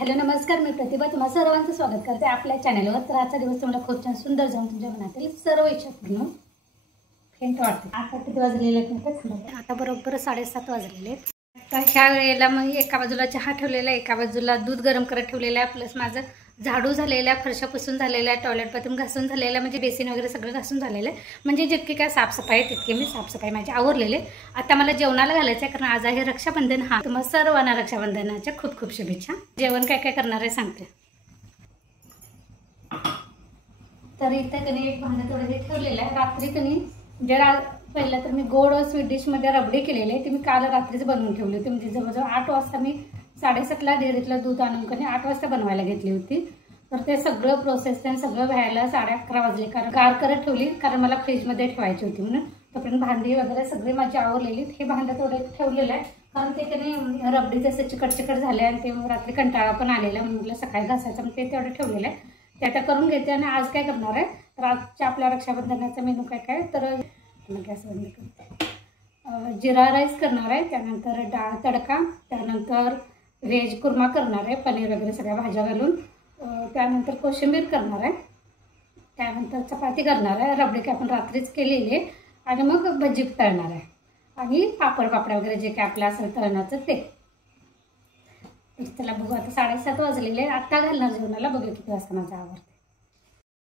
Hello नमस्कार, मी प्रतिभा तुम्हा सर्वांचं स्वागत करते आपल्या चॅनलवर। तर आजचा दिवस तुम्हाला खूप छान सुंदर जाऊन तुमच्या मनातील सर्व इच्छा पूर्ण फेंट वाटते। आता किती वाजलेले आहेत? आता बरोबर 7:30 वाजलेले आहेत। आता ह्या वेळेला मग एका बाजूला चहा ठेवलेला आहे, एका बाजूला दूध गरम करत ठेवलेला आहे, प्लस माझं झाडू झालेला आहे, फरशा पुसून झालेला आहे, टॉयलेट बाथरूम घासून झालेला आहे, म्हणजे बेसिन वगैरे सगळं घासून झालेलं आहे। म्हणजे जितकी काय साफसफाई तितकी मी साफसफाई माझी आवरलेली। आता मला जेवणाला घालायचं आहे, कारण आज आहे रक्षाबंधन। हा तुम्हाला सर्वांना रक्षाबंधनाच्या खूप खूप शुभेच्छा। जेवण काय काय करणार आहे सांगते। तर इथं कणी एक भांडं थोडं हे ठेवलेलं आहे। रात्री कणी जरा पहिला तर मी गोड स्वीट डिशमध्ये रबडी केलेली आहे, ती मी काल रात्रीच बनवून ठेवली होती। म्हणजे जवळजवळ 8 वाजता मी 7:30ला डेअरीतलं दूध आणून कणी 8 वाजता बनवायला घेतली होती। तर ते सगळं प्रोसेस ते सगळं व्हायला 11:30 वाजले, कारण गार करत ठेवली, कारण मला फ्रीजमध्ये ठेवायची होती म्हणून। तोपर्यंत भांडी वगैरे सगळी माझी आवरलेली। हे भांडं थोडं ठेवलेलं आहे, कारण ते कणी रबडीचं असं चिकट झाले आणि ते रात्री कंटाळा पण आलेला, म्हणून म्हटलं सकाळी घासायचं, मग ते तेवढं ठेवलेलं आहे। ते आता करून घेते। आणि आज काय करणार आहे तर आजच्या आपल्या रक्षाबंधनाचा मेनू काय काय तर गॅस बंद करते। जिरा राईस करणार आहे, त्यानंतर डाळ तडका, त्यानंतर व्हेज कुर्मा करणार आहे, पनीर वगैरे सगळ्या भाज्या घालून, त्यानंतर कोशिंबीर करणार आहे, त्यानंतर चपाती करणार आहे, रबडी काय आपण रात्रीच केलेली आहे, आणि मग भजी तळणार आहे, आणि पापड वगैरे जे काय आपलं असेल तळण्याचं ते। तर त्याला बघू, आता 7:30 वाजलेले, आता घालणार जेवणाला, बघू किती वाजता माझं आवडते।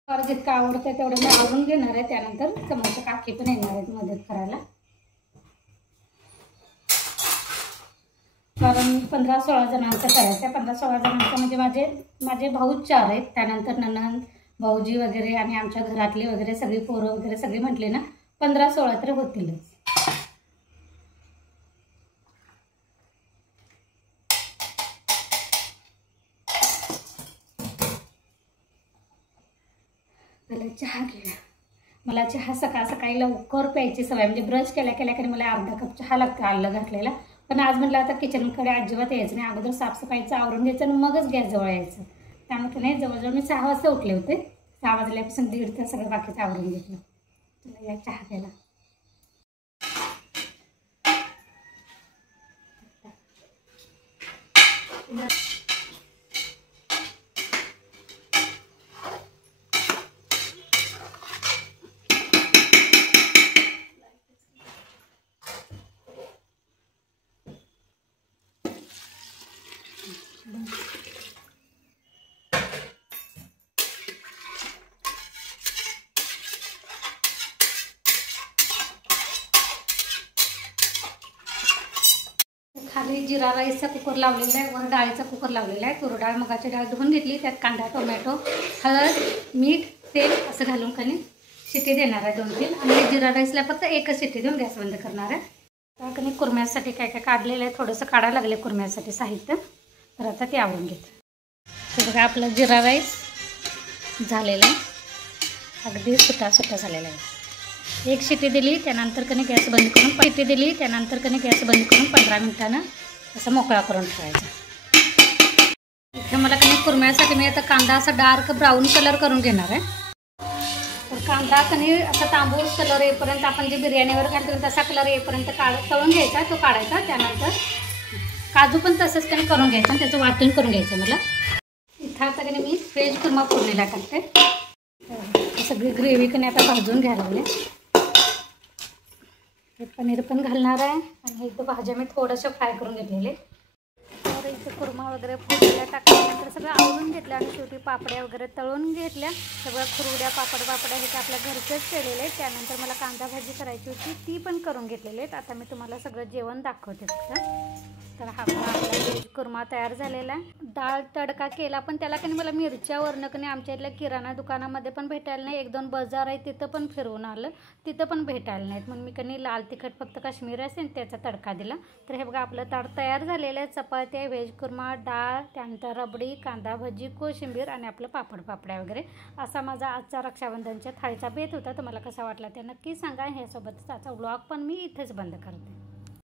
तर जितकं आवडतं तेवढं मी आवरून घेणार आहे। त्यानंतर समोरच्या काकी पण येणार आहेत मदत करायला, कारण 15-16 जणांचं करायचं आहे। 15-16 जणांचं म्हणजे माझे भाऊ 4 आहेत, त्यानंतर ननंद भाऊजी वगैरे आणि आमच्या घरातली वगैरे सगळी पोरं वगैरे सगळी म्हटले ना 15-16 तर होतीलच। मला चहा घेऊया। मला चहा सकाळ सकाळी लवकर प्यायची सवय, म्हणजे ब्रश केल्या केल्या मला अर्धा कप चहा लागतो आलं घातलेला। पण आज म्हटलं आता किचनकडे अजिबात यायचं नाही, अगोदर साफसफाईचं आवरून घ्यायचं आणि मगच गॅस जवळ यायचं। त्यामुळे नाही, जवळजवळ मी 6 वाजता उठले होते, 6 वाजल्यापासून 1:30 तास सगळं बाकीचं आवरून घेतलं। चला या चहा प्यायला। खाली जिरा राईसचा कुकर लावलेला आहे, वर डाळीचा कुकर लावलेला आहे। तुर डाळ मुगाची डाळ धुवून घेतली, त्यात कांदा टोमॅटो हळद मीठ तेल असं घालून कणी शिट्टी देणार आहे 2-3, आणि जिरा राईसला फक्त एकच शिट्टी देऊन गॅस बंद करणार आहे। तर कणी कुरम्यासाठी काय काय काढलेलं आहे, थोडंसं काढायला लागले कुरम्यासाठी साहित्य, तर आता ते आवरून घेते। तर बघा आपला जिरा राईस झालेला आहे, अगदी सुटा झालेला आहे। एक शिट्टी दिली, त्यानंतर कणी गॅस बंद करून 15 मिनिटानं असं मोकळा करून ठेवायचा। इथे मला कणी कुरम्यासाठी मी आता कांदा असा डार्क ब्राऊन कलर करून घेणार आहे। तर कांदा कणी असा तांबूस कलर येईपर्यंत, आपण जे बिर्याणीवर घालतो तसा कलर येईपर्यंत तळून घ्यायचा, तो काढायचा। त्यानंतर काजू पण तसंच कणी करून घ्यायचं आणि त्याचं वाटण करून घ्यायचं। मला इथं आता कणी मी व्हेज कुर्मा फोडणीला टाकते। सगळी ग्रेव्ही कणी आता भाजून घ्यायला लागले। पनीर पण घालणार आहे, आणि इथं भाज्या मी थोडंसं फ्राय करून घेतलेले। तर इथं कुर्मा वगैरे फोडणीला टाकल्यानंतर सगळं आवरून घेतलं, आणि शेवटी पापड्या वगैरे तळून घेतल्या। सगळं खुरड्या पापड्या हे काय आपल्या घरचेच केलेले आहेत। त्यानंतर मला कांदा भाजी करायची होती, ती पण करून घेतलेली आहेत। आता मी तुम्हाला सगळं जेवण दाखवते फक्त। तर हा आपला व्हेज कुर्मा तयार झालेला आहे। डाळ तडका केला, पण त्याला कणी मला मिरच्यावरनं कणी आमच्या इथल्या किराणा दुकानामध्ये पण भेटायला नाही, 1-2 बाजार आहे तिथं पण फिरवून आलं, तिथं पण भेटायला नाहीत, म्हणून मी कणी लाल तिखट फक्त काश्मीरी असेल त्याचा तडका दिला। तर हे बघा आपलं ताट तयार झालेलं आहे। चपाती, व्हेज कुर्मा, डाळ, त्यानंतर रबडी, कांदा भजी, कोशिंबीर, आणि आपलं पापड्या वगैरे, असा माझा आजचा रक्षाबंधनच्या थाळीचा बेत होता। तुम्हाला कसा वाटला ते नक्की सांगा। ह्यासोबतच आजचा व्लॉग पण मी इथेच बंद करते।